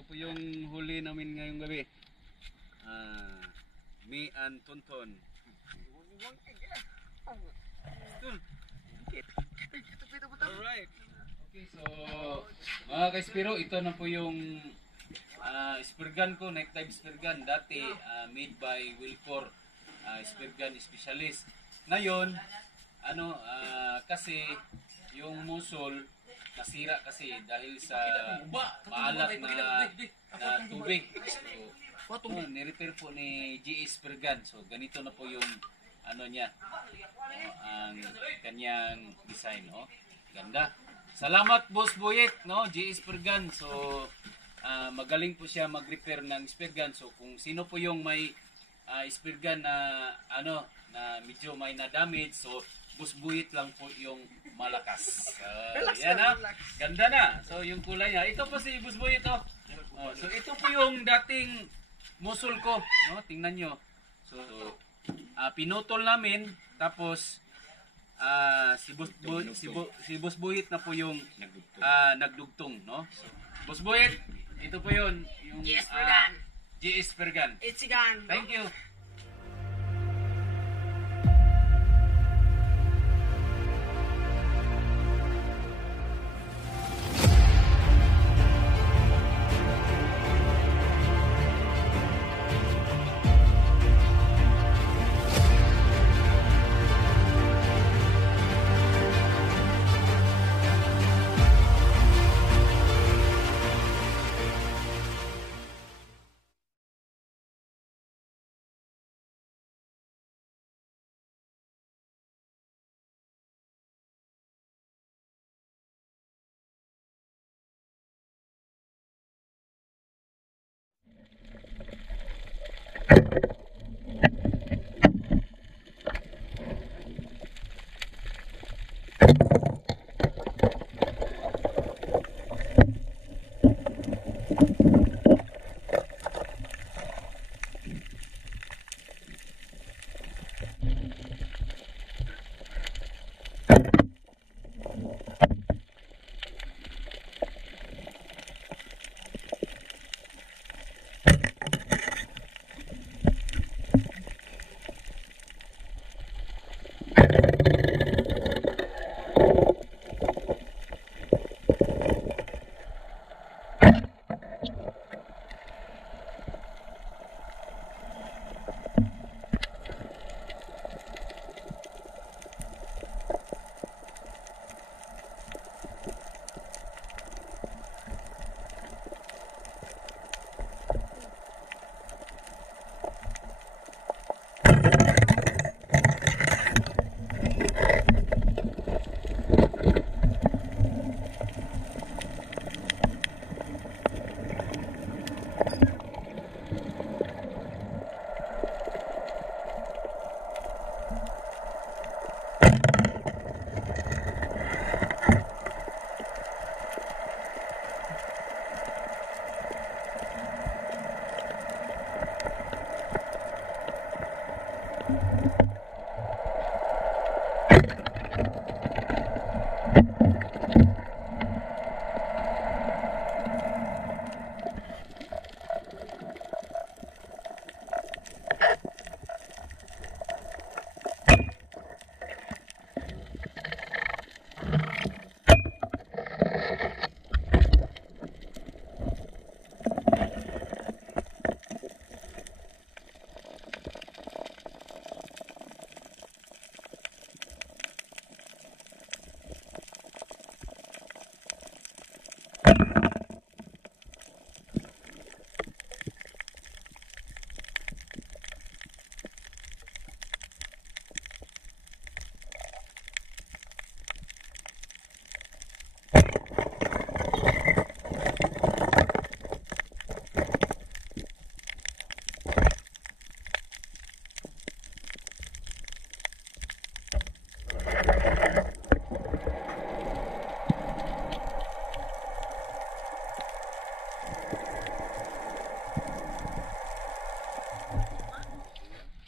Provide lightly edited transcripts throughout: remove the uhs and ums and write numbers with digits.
ito po yung huli namin ngayong gabi. Me and Tonton. Alright. Okay, so mga ka-Spiro, ito na po yung spear gun ko, night time spear gun. Dati made by Wilcor, spear gun specialist. Ngayon, kasi yung muzzle nasira kasi dahil sa maalat na tubig. So, nirepair po ni GS Spear Gun. So, ganito na po yung niya, ang kanyang design, no? Ganda. Salamat Boss Boyet, no? GS Spear Gun. So, magaling po siya mag-repair ng spear gun. So, kung sino po yung may spear gun na na medyo may na-damage, so Boss Boyet lang po yung malakas. Yan ha. Ganda na. So, yung kulay niya. Ito po si Boss Boyet, oh. So, ito po yung dating muzzle ko, no? Tingnan nyo. So, pinutol namin, tapos si Boss Boyet na po yung nagdugtong, no? So, Boss Boyet, ito po yun, yung GS Spear Gun. GS Spear Gun. It's a gun. Thank you.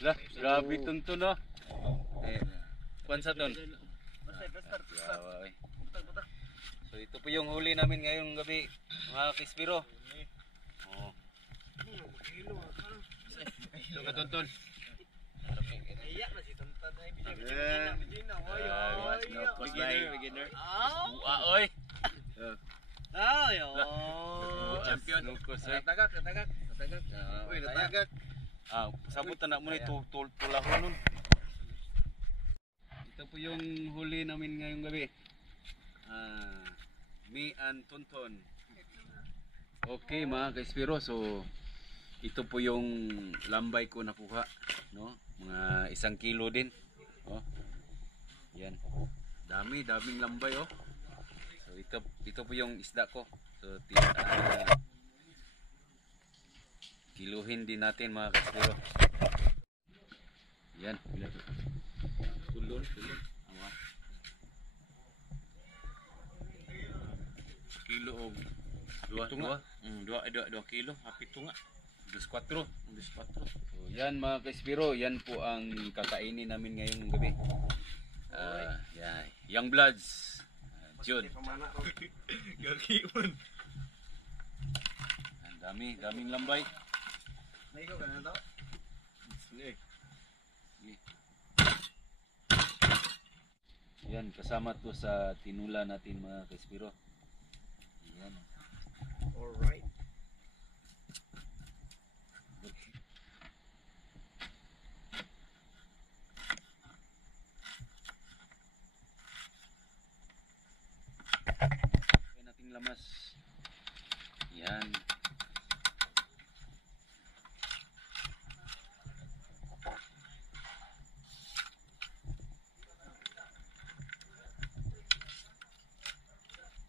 Lah, grabe tunto na. Kwan sa ton. So ito po yung huli namin ngayong gabi, mga ka-Spiro. Ito ka tonton. Beginner. Oy. Champion. Natagak. Uy, natagak. Sabot na mo ni tulahon nun. Ito po yung huli namin ngayong gabi. Me and Tonton. Okay mga ka-Espiro, so ito po yung lambay ko nakuha, no? Mga 1 kilo din. Oh. Yan. Daming lambay oh. So ito po yung isda ko. So kiluhin din natin mga ka-Espiro. Yan. Tulon. Kilo og 2 kilo, hapit tunga. 24. So yan mga ka-Espiro, yan po ang kakainin namin ngayong gabi. Yan, Young Bloods. Jude. Daming lambay. Yan, kasama to sa tinula natin mga ka-Espiro. Yan. Alright. Kaya nating lamas. Yan.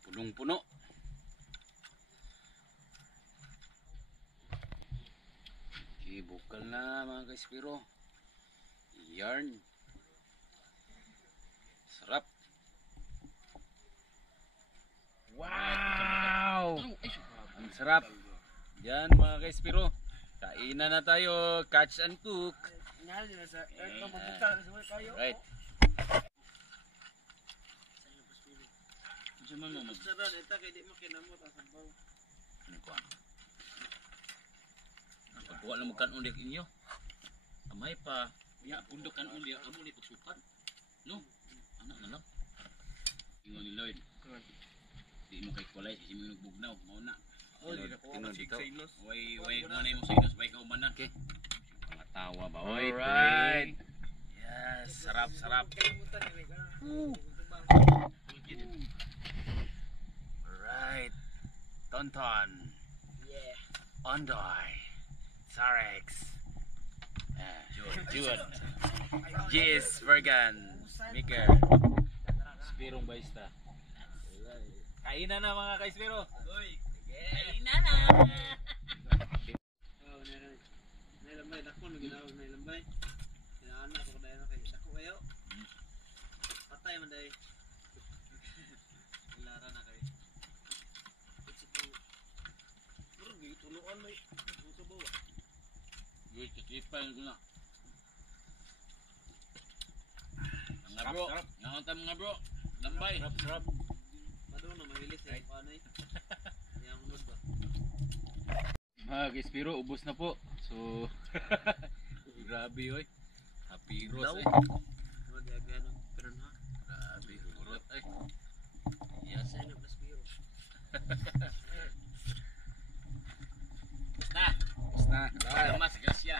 Punong-puno. Okay, bukal na mga ka-Espiro. Yarn. Sarap. Wow! Ang sarap. Yan mga ka-Espiro. Kainan na tayo. Catch and cook. Right. Ano ko? Pagkuha lang magkanon ulit inyo. Amay pa. Ya, pundok kan ulit. Amo ni pagsukat. No? Anak na lang. Ingon ni Lloyd. Di mo kay kulay. Kasi mo nagbugnaw. Mauna. Di na ko sa inos. Way, muna mo sa inos. Way ka umana. Okay. Matawa ba? Alright. Yes. Sarap. Alright. Tonton. Yeah. Ondoy. Sarex. Jude. Jis Bergan. Mika. Spirong Baista. Kainan na mga ka-Espiro. Kainan na. Nailambay dako na ginawa nailambay. Kinahanglan ako dahil na kay dako kayo. Patay man dai. Ilara na kay. Bro, gituloan may puto ba? Wait, ipan ko na. Mga bro, nangontam mga bro. Lambay. Sarap. Padung na mahilis eh. Panay. Yang unod ba? Mga ka-Espiro, ubos na po. So, grabe oy. Happy Rose eh. Mag-agano. Pero na. Grabe, urot eh. Yes. Sa inyo plus biro. Basta. Basta. Mas grasya.